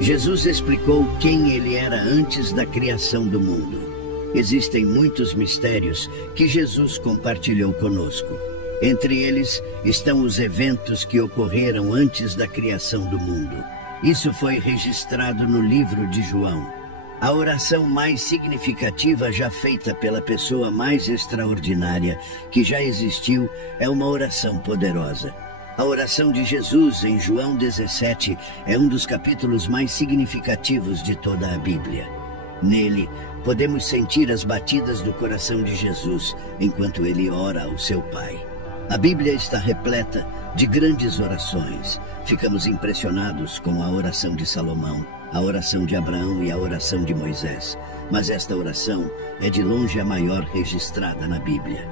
Jesus explicou quem ele era antes da criação do mundo. Existem muitos mistérios que Jesus compartilhou conosco. Entre eles estão os eventos que ocorreram antes da criação do mundo. Isso foi registrado no livro de João. A oração mais significativa já feita pela pessoa mais extraordinária que já existiu é uma oração poderosa. A oração de Jesus em João 17 é um dos capítulos mais significativos de toda a Bíblia. Nele, podemos sentir as batidas do coração de Jesus enquanto ele ora ao seu Pai. A Bíblia está repleta de grandes orações. Ficamos impressionados com a oração de Salomão, a oração de Abraão e a oração de Moisés. Mas esta oração é de longe a maior registrada na Bíblia.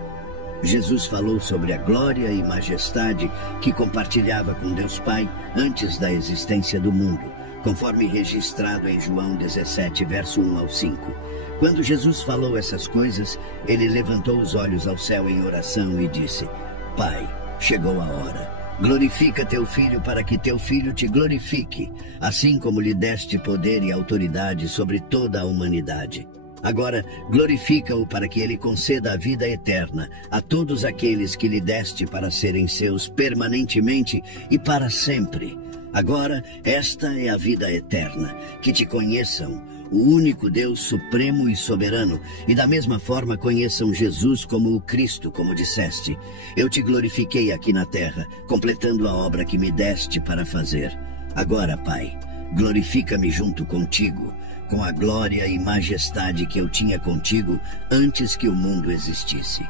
Jesus falou sobre a glória e majestade que compartilhava com Deus Pai antes da existência do mundo, conforme registrado em João 17, verso 1 ao 5. Quando Jesus falou essas coisas, ele levantou os olhos ao céu em oração e disse: Pai, chegou a hora. Glorifica teu Filho para que teu Filho te glorifique, assim como lhe deste poder e autoridade sobre toda a humanidade. Agora, glorifica-o para que ele conceda a vida eterna a todos aqueles que lhe deste para serem seus permanentemente e para sempre. Agora, esta é a vida eterna, que te conheçam, o único Deus supremo e soberano, e da mesma forma conheçam Jesus como o Cristo, como disseste. Eu te glorifiquei aqui na terra, completando a obra que me deste para fazer. Agora, Pai, glorifica-me junto contigo, com a glória e majestade que eu tinha contigo antes que o mundo existisse.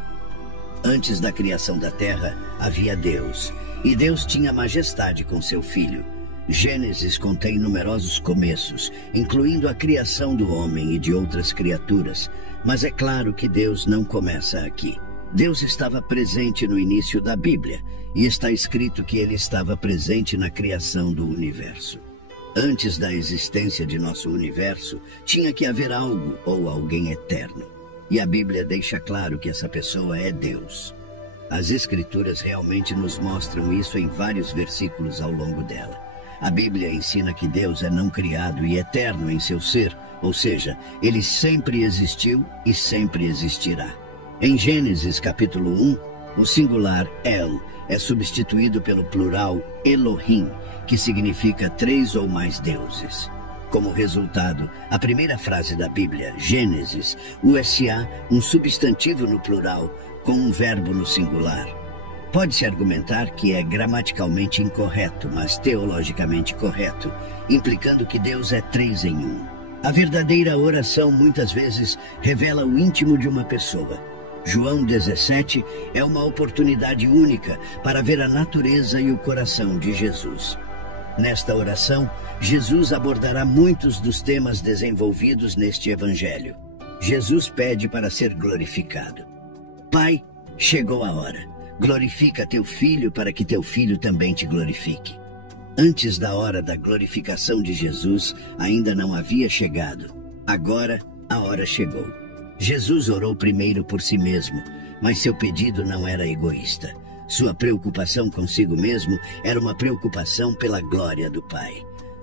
Antes da criação da terra, havia Deus, e Deus tinha majestade com seu Filho. Gênesis contém numerosos começos, incluindo a criação do homem e de outras criaturas, mas é claro que Deus não começa aqui. Deus estava presente no início da Bíblia, e está escrito que ele estava presente na criação do universo. Antes da existência de nosso universo, tinha que haver algo ou alguém eterno. E a Bíblia deixa claro que essa pessoa é Deus. As Escrituras realmente nos mostram isso em vários versículos ao longo dela. A Bíblia ensina que Deus é não criado e eterno em seu ser, ou seja, ele sempre existiu e sempre existirá. Em Gênesis capítulo 1, o singular El é substituído pelo plural Elohim, que significa 3 ou mais deuses. Como resultado, a primeira frase da Bíblia, Gênesis, usa um substantivo no plural com um verbo no singular. Pode-se argumentar que é gramaticalmente incorreto, mas teologicamente correto, implicando que Deus é 3 em 1. A verdadeira oração muitas vezes revela o íntimo de uma pessoa. João 17 é uma oportunidade única para ver a natureza e o coração de Jesus. Nesta oração, Jesus abordará muitos dos temas desenvolvidos neste evangelho. Jesus pede para ser glorificado. Pai, chegou a hora. Glorifica teu Filho para que teu Filho também te glorifique. Antes da hora da glorificação de Jesus, ainda não havia chegado. Agora, a hora chegou. Jesus orou primeiro por si mesmo, mas seu pedido não era egoísta. Sua preocupação consigo mesmo era uma preocupação pela glória do Pai.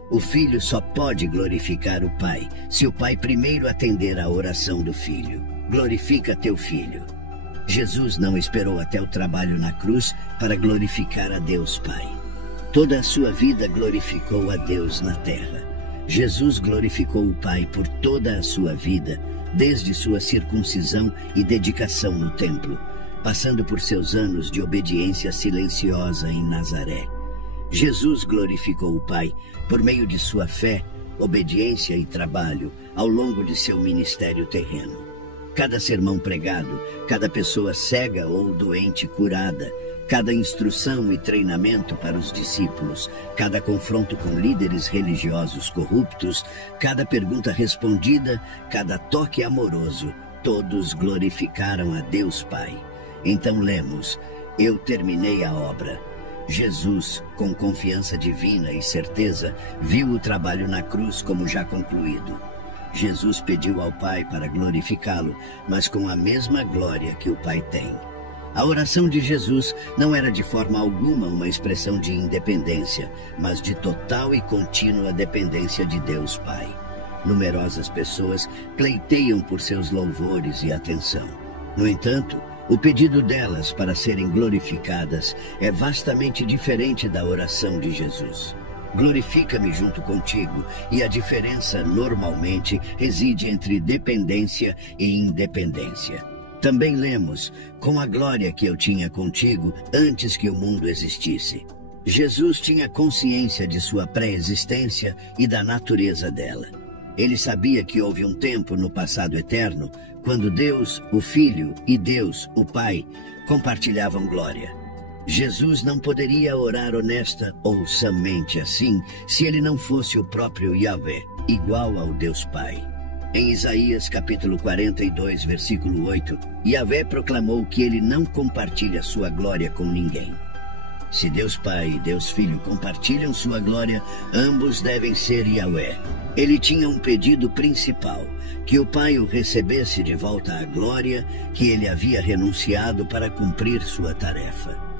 O Filho só pode glorificar o Pai se o Pai primeiro atender à oração do Filho. Glorifica teu Filho. Jesus não esperou até o trabalho na cruz para glorificar a Deus Pai. Toda a sua vida glorificou a Deus na terra. Jesus glorificou o Pai por toda a sua vida, desde sua circuncisão e dedicação no templo, passando por seus anos de obediência silenciosa em Nazaré. Jesus glorificou o Pai por meio de sua fé, obediência e trabalho ao longo de seu ministério terreno. Cada sermão pregado, cada pessoa cega ou doente curada, cada instrução e treinamento para os discípulos, cada confronto com líderes religiosos corruptos, cada pergunta respondida, cada toque amoroso, todos glorificaram a Deus Pai. Então lemos: eu terminei a obra. Jesus, com confiança divina e certeza, viu o trabalho na cruz como já concluído. Jesus pediu ao Pai para glorificá-lo, mas com a mesma glória que o Pai tem. A oração de Jesus não era de forma alguma uma expressão de independência, mas de total e contínua dependência de Deus Pai. Numerosas pessoas pleiteiam por seus louvores e atenção. No entanto, o pedido delas para serem glorificadas é vastamente diferente da oração de Jesus. Glorifica-me junto contigo, e a diferença normalmente reside entre dependência e independência. Também lemos, com a glória que eu tinha contigo antes que o mundo existisse. Jesus tinha consciência de sua pré-existência e da natureza dela. Ele sabia que houve um tempo no passado eterno, quando Deus, o Filho, e Deus, o Pai, compartilhavam glória. Jesus não poderia orar honesta ou sãmente assim, se ele não fosse o próprio Yahvé, igual ao Deus Pai. Em Isaías capítulo 42, versículo 8, Yahvé proclamou que ele não compartilha sua glória com ninguém. Se Deus Pai e Deus Filho compartilham sua glória, ambos devem ser Yahvé. Ele tinha um pedido principal, que o Pai o recebesse de volta à glória que ele havia renunciado para cumprir sua tarefa.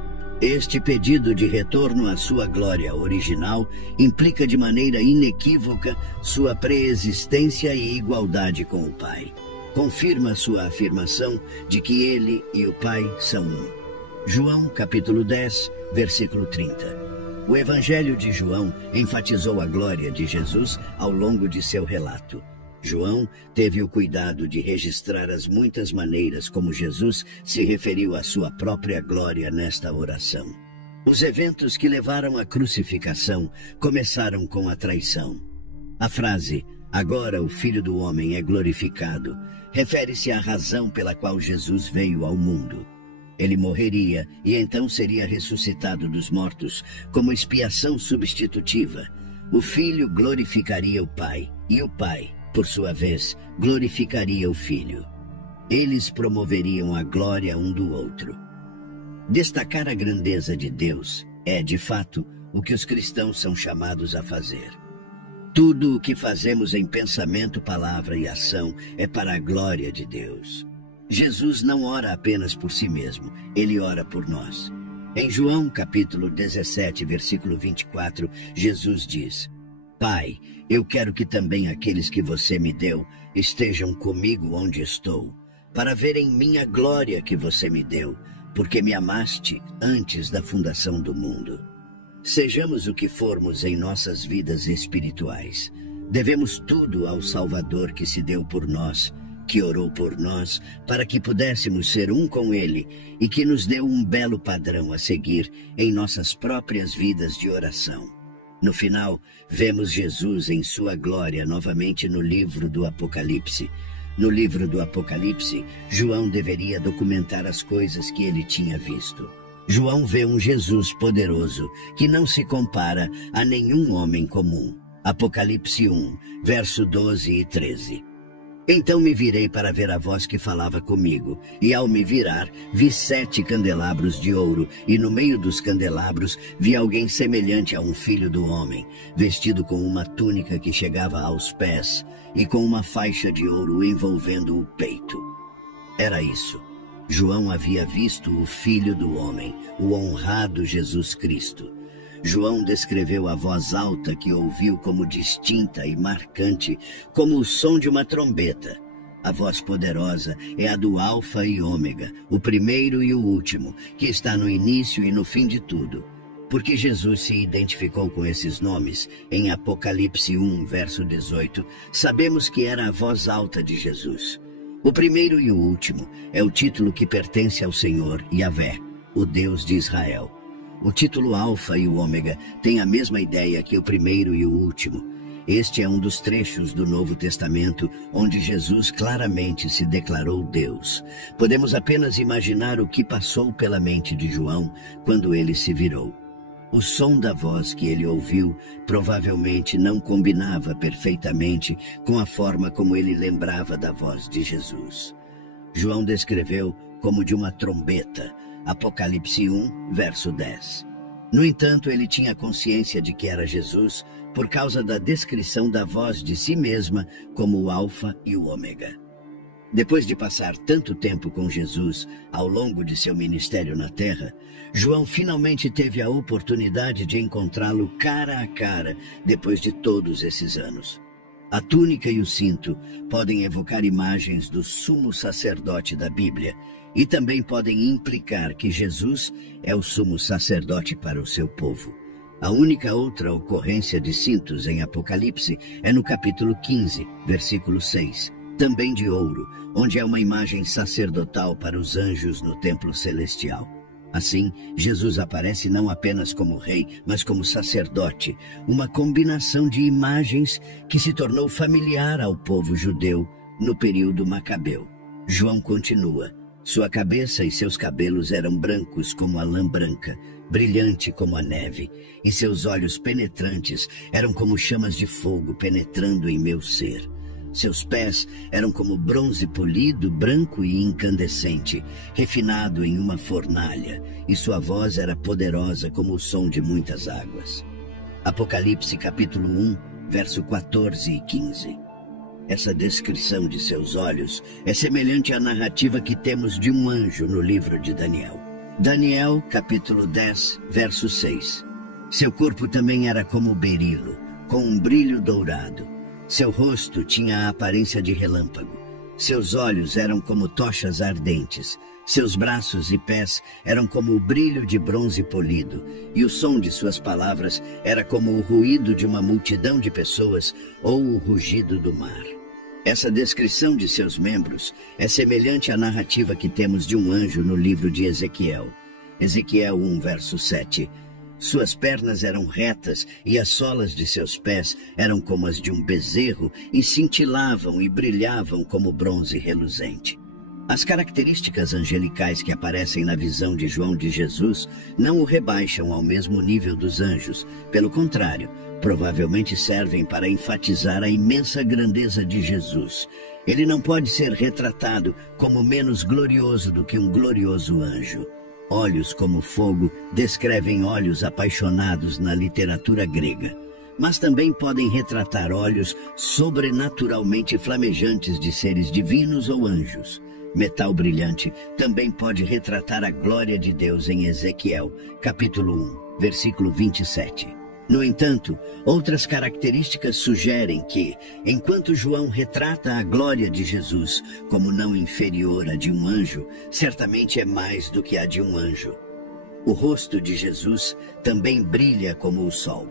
Este pedido de retorno à sua glória original implica de maneira inequívoca sua preexistência e igualdade com o Pai. Confirma sua afirmação de que ele e o Pai são um. João, capítulo 10, versículo 30. O Evangelho de João enfatizou a glória de Jesus ao longo de seu relato. João teve o cuidado de registrar as muitas maneiras como Jesus se referiu à sua própria glória nesta oração. Os eventos que levaram à crucificação começaram com a traição. A frase, "Agora o Filho do Homem é glorificado", refere-se à razão pela qual Jesus veio ao mundo. Ele morreria e então seria ressuscitado dos mortos como expiação substitutiva. O Filho glorificaria o Pai e o Pai, por sua vez, glorificaria o Filho. Eles promoveriam a glória um do outro. Destacar a grandeza de Deus é, de fato, o que os cristãos são chamados a fazer. Tudo o que fazemos em pensamento, palavra e ação é para a glória de Deus. Jesus não ora apenas por si mesmo, ele ora por nós. Em João capítulo 17, versículo 24, Jesus diz: "Pai, eu quero que também aqueles que você me deu estejam comigo onde estou, para verem minha glória que você me deu, porque me amaste antes da fundação do mundo." Sejamos o que formos em nossas vidas espirituais, devemos tudo ao Salvador que se deu por nós, que orou por nós, para que pudéssemos ser um com Ele e que nos deu um belo padrão a seguir em nossas próprias vidas de oração. No final, vemos Jesus em sua glória novamente no livro do Apocalipse. No livro do Apocalipse, João deveria documentar as coisas que ele tinha visto. João vê um Jesus poderoso que não se compara a nenhum homem comum. Apocalipse 1, verso 12 e 13. Então me virei para ver a voz que falava comigo, e ao me virar, vi 7 candelabros de ouro, e no meio dos candelabros vi alguém semelhante a um filho do homem, vestido com uma túnica que chegava aos pés, e com uma faixa de ouro envolvendo o peito. Era isso. João havia visto o Filho do Homem, o honrado Jesus Cristo. João descreveu a voz alta que ouviu como distinta e marcante, como o som de uma trombeta. A voz poderosa é a do Alfa e Ômega, o primeiro e o último, que está no início e no fim de tudo. Porque Jesus se identificou com esses nomes, em Apocalipse 1, verso 18, sabemos que era a voz alta de Jesus. O primeiro e o último é o título que pertence ao Senhor Yahvé, o Deus de Israel. O título Alfa e o Ômega tem a mesma ideia que o primeiro e o último. Este é um dos trechos do Novo Testamento onde Jesus claramente se declarou Deus. Podemos apenas imaginar o que passou pela mente de João quando ele se virou. O som da voz que ele ouviu provavelmente não combinava perfeitamente com a forma como ele lembrava da voz de Jesus. João descreveu como de uma trombeta, Apocalipse 1, verso 10. No entanto, ele tinha consciência de que era Jesus por causa da descrição da voz de si mesma como o Alfa e o Ômega. Depois de passar tanto tempo com Jesus ao longo de seu ministério na terra, João finalmente teve a oportunidade de encontrá-lo cara a cara depois de todos esses anos. A túnica e o cinto podem evocar imagens do sumo sacerdote da Bíblia e também podem implicar que Jesus é o sumo sacerdote para o seu povo. A única outra ocorrência de cintos em Apocalipse é no capítulo 15, versículo 6, também de ouro, onde é uma imagem sacerdotal para os anjos no templo celestial. Assim, Jesus aparece não apenas como rei, mas como sacerdote, uma combinação de imagens que se tornou familiar ao povo judeu no período macabeu. João continua: sua cabeça e seus cabelos eram brancos como a lã branca, brilhante como a neve, e seus olhos penetrantes eram como chamas de fogo penetrando em meu ser. Seus pés eram como bronze polido, branco e incandescente, refinado em uma fornalha, e sua voz era poderosa como o som de muitas águas. Apocalipse capítulo 1, verso 14 e 15. Essa descrição de seus olhos é semelhante à narrativa que temos de um anjo no livro de Daniel. Daniel, capítulo 10, verso 6. Seu corpo também era como berilo, com um brilho dourado. Seu rosto tinha a aparência de relâmpago. Seus olhos eram como tochas ardentes. Seus braços e pés eram como o brilho de bronze polido, e o som de suas palavras era como o ruído de uma multidão de pessoas ou o rugido do mar. Essa descrição de seus membros é semelhante à narrativa que temos de um anjo no livro de Ezequiel. Ezequiel 1, verso 7. Suas pernas eram retas e as solas de seus pés eram como as de um bezerro e cintilavam e brilhavam como bronze reluzente. As características angelicais que aparecem na visão de João de Jesus não o rebaixam ao mesmo nível dos anjos. Pelo contrário, provavelmente servem para enfatizar a imensa grandeza de Jesus. Ele não pode ser retratado como menos glorioso do que um glorioso anjo. Olhos como fogo descrevem olhos apaixonados na literatura grega, mas também podem retratar olhos sobrenaturalmente flamejantes de seres divinos ou anjos. Metal brilhante também pode retratar a glória de Deus em Ezequiel, capítulo 1, versículo 27. No entanto, outras características sugerem que, enquanto João retrata a glória de Jesus como não inferior à de um anjo, certamente é mais do que a de um anjo. O rosto de Jesus também brilha como o sol.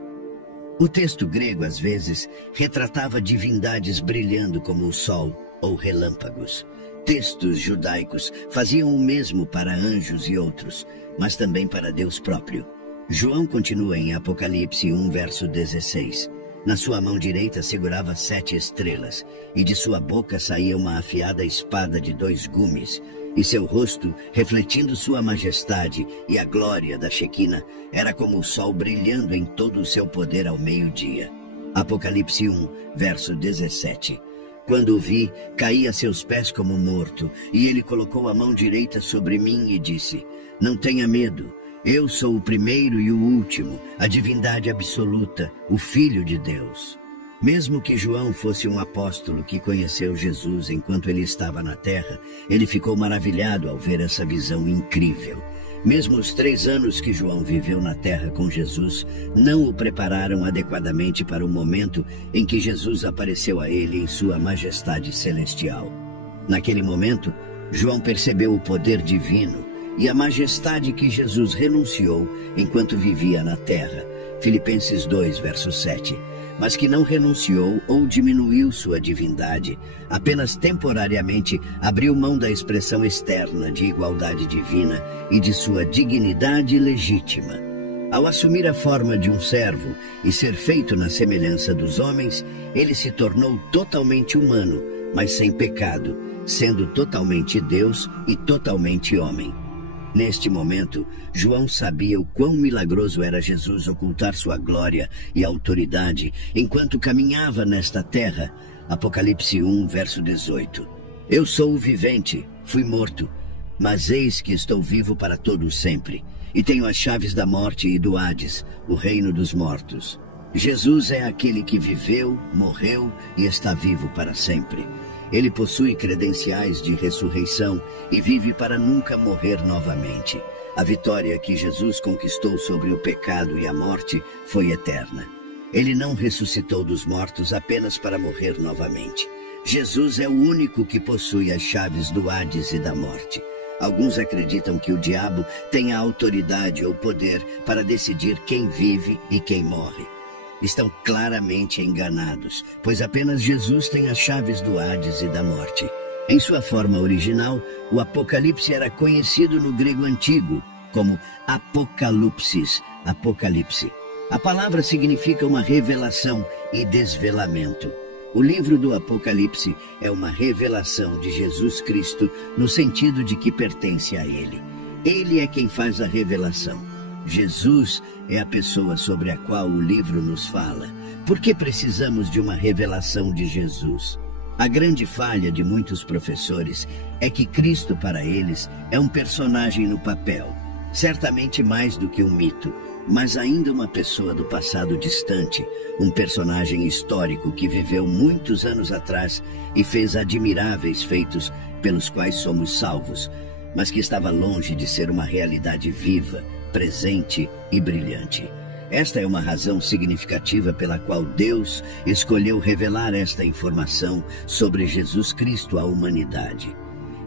O texto grego, às vezes, retratava divindades brilhando como o sol ou relâmpagos. Textos judaicos faziam o mesmo para anjos e outros, mas também para Deus próprio. João continua em Apocalipse 1, verso 16. Na sua mão direita segurava 7 estrelas, e de sua boca saía uma afiada espada de 2 gumes, e seu rosto, refletindo sua majestade e a glória da Shequina, era como o sol brilhando em todo o seu poder ao meio-dia. Apocalipse 1, verso 17. Quando o vi, caí a seus pés como morto, e ele colocou a mão direita sobre mim e disse: não tenha medo. Eu sou o primeiro e o último, a divindade absoluta, o Filho de Deus. Mesmo que João fosse um apóstolo que conheceu Jesus enquanto ele estava na terra, ele ficou maravilhado ao ver essa visão incrível. Mesmo os 3 anos que João viveu na terra com Jesus não o prepararam adequadamente para o momento em que Jesus apareceu a ele em sua majestade celestial. Naquele momento, João percebeu o poder divino e a majestade que Jesus renunciou enquanto vivia na terra. Filipenses 2, verso 7. Mas que não renunciou ou diminuiu sua divindade, apenas temporariamente abriu mão da expressão externa de igualdade divina e de sua dignidade legítima. Ao assumir a forma de um servo e ser feito na semelhança dos homens, ele se tornou totalmente humano, mas sem pecado, sendo totalmente Deus e totalmente homem. Neste momento, João sabia o quão milagroso era Jesus ocultar sua glória e autoridade enquanto caminhava nesta terra. Apocalipse 1, verso 18. Eu sou o vivente, fui morto, mas eis que estou vivo para todo sempre, e tenho as chaves da morte e do Hades, o reino dos mortos. Jesus é aquele que viveu, morreu e está vivo para sempre. Ele possui credenciais de ressurreição e vive para nunca morrer novamente. A vitória que Jesus conquistou sobre o pecado e a morte foi eterna. Ele não ressuscitou dos mortos apenas para morrer novamente. Jesus é o único que possui as chaves do Hades e da morte. Alguns acreditam que o diabo tem a autoridade ou poder para decidir quem vive e quem morre. Estão claramente enganados, pois apenas Jesus tem as chaves do Hades e da morte. Em sua forma original, o Apocalipse era conhecido no grego antigo como Apocalipsis, Apocalipse. A palavra significa uma revelação e desvelamento. O livro do Apocalipse é uma revelação de Jesus Cristo no sentido de que pertence a Ele. Ele é quem faz a revelação. Jesus é a pessoa sobre a qual o livro nos fala. Por que precisamos de uma revelação de Jesus? A grande falha de muitos professores é que Cristo para eles é um personagem no papel, certamente mais do que um mito, mas ainda uma pessoa do passado distante, um personagem histórico que viveu muitos anos atrás e fez admiráveis feitos pelos quais somos salvos, mas que estava longe de ser uma realidade viva, presente e brilhante. Esta é uma razão significativa pela qual Deus escolheu revelar esta informação sobre Jesus Cristo à humanidade.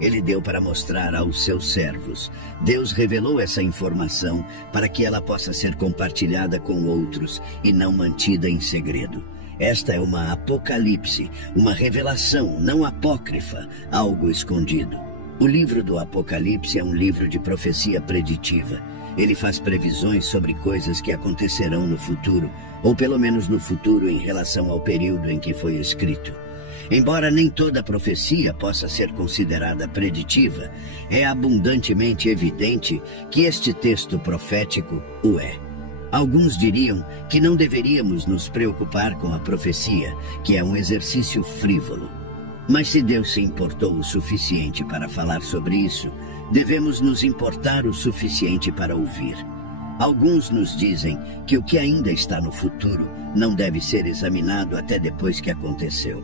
Ele deu para mostrar aos seus servos. Deus revelou essa informação para que ela possa ser compartilhada com outros e não mantida em segredo. Esta é uma apocalipse, uma revelação não apócrifa, algo escondido. O livro do Apocalipse é um livro de profecia preditiva. Ele faz previsões sobre coisas que acontecerão no futuro, ou pelo menos no futuro em relação ao período em que foi escrito. Embora nem toda profecia possa ser considerada preditiva, é abundantemente evidente que este texto profético o é. Alguns diriam que não deveríamos nos preocupar com a profecia, que é um exercício frívolo. Mas se Deus se importou o suficiente para falar sobre isso, devemos nos importar o suficiente para ouvir. Alguns nos dizem que o que ainda está no futuro não deve ser examinado até depois que aconteceu.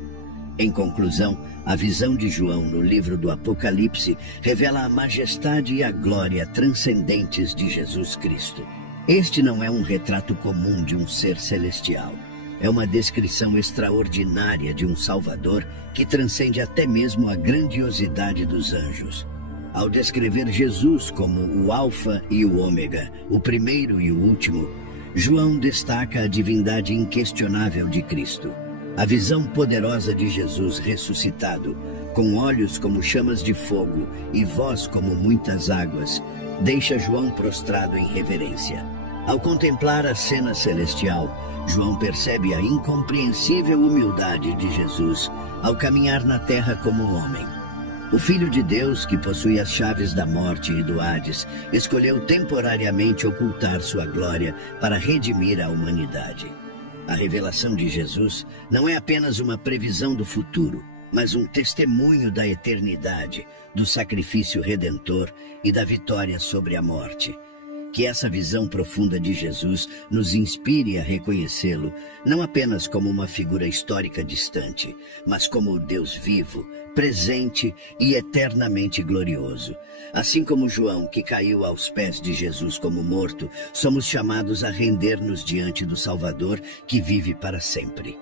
Em conclusão, a visão de João no livro do Apocalipse revela a majestade e a glória transcendentes de Jesus Cristo. Este não é um retrato comum de um ser celestial. É uma descrição extraordinária de um Salvador que transcende até mesmo a grandiosidade dos anjos. Ao descrever Jesus como o Alfa e o Ômega, o primeiro e o último, João destaca a divindade inquestionável de Cristo. A visão poderosa de Jesus ressuscitado, com olhos como chamas de fogo e voz como muitas águas, deixa João prostrado em reverência. Ao contemplar a cena celestial, João percebe a incompreensível humildade de Jesus ao caminhar na terra como homem. O Filho de Deus, que possui as chaves da morte e do Hades, escolheu temporariamente ocultar sua glória para redimir a humanidade. A revelação de Jesus não é apenas uma previsão do futuro, mas um testemunho da eternidade, do sacrifício redentor e da vitória sobre a morte. Que essa visão profunda de Jesus nos inspire a reconhecê-lo, não apenas como uma figura histórica distante, mas como o Deus vivo, presente e eternamente glorioso. Assim como João, que caiu aos pés de Jesus como morto, somos chamados a render-nos diante do Salvador que vive para sempre.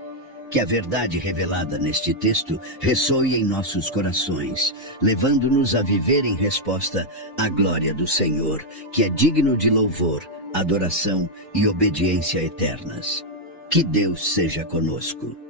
Que a verdade revelada neste texto ressoe em nossos corações, levando-nos a viver em resposta à glória do Senhor, que é digno de louvor, adoração e obediência eternas. Que Deus seja conosco.